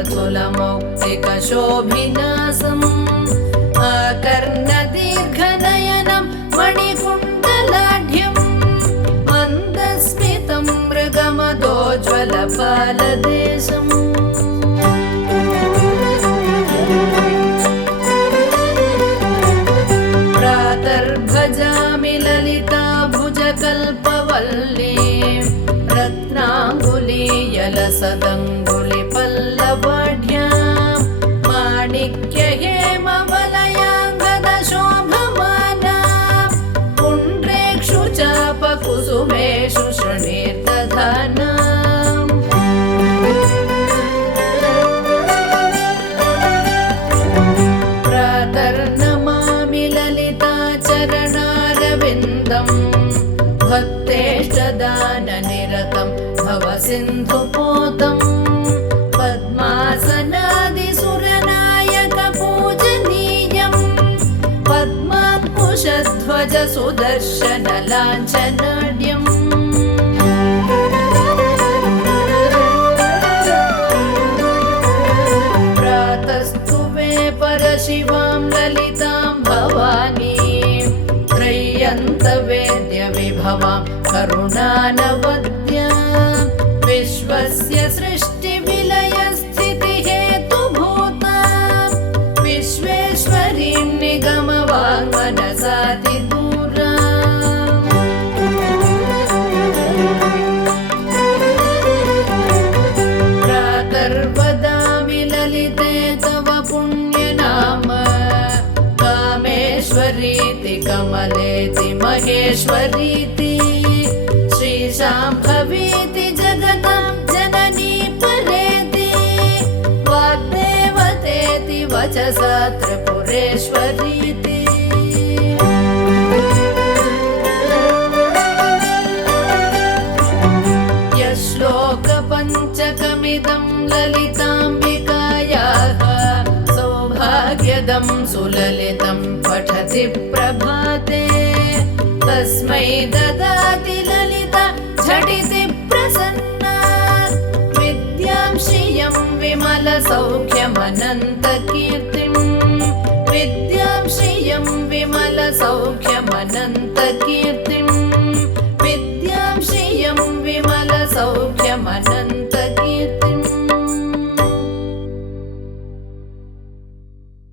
प्रथुलमौक्तिकशोभिनासम् आकर्णदीर्घनयनं मणिकुण्डलाढ्यं मन्दस्मितं मृगमदोज्ज्वलपालदेशम् प्रातर्भजामि ललिता भुजकल्पवल्लीं रत्नाङ्गुलीयलसदङ्गुलिपल्लवाढ्यां माणिक्यहेमवलयाङ्गदशोभमानां पुण्ड्रेक्षु चापकुसुमेषु शृणीर्दधानाम् प्रातर्नमामि ललिता चरणारविन्दम् भक्तेष्टदाननिरतं भवसिन्धुपोतं पद्मासनादिसुरनायकपूजनीयं पद्माङ्कुशध्वजसुदर्शनलाञ्छनाढ्यम् प्रातस्तुवे परशिवां ललितां भवानीं त्रय्यन्तवेद्यविभवां करुणानवद्यां विश्वस्य सृष्टिविलयस्थितिहेतुभूतां विश्वेश्वरीं निगमवाङ्मनसादिदूराम् प्रातर्वदामि ललिते तव पुण्यनाम कामेश्वरीति कमलेति महेश्वरीति श्रीशाम्भवीति जगतां जननी परेति वाग्देवतेति वचसा त्रिपुरेश्वरीति यश्लोकपञ्चकमिदं ललिताम्बिकायाः सौभाग्यदं सुललितं पठति प्रभाते तस्मै ददाति ललिता झटिति प्रसन्ना विद्यां श्रियं विमलसौख्यमनन्तकीर्तिं विद्यां श्रियं विमलसौख्यमनन्तकीर्तिं विद्यां श्रियं विमलसौख्यमनन्तकीर्तिम्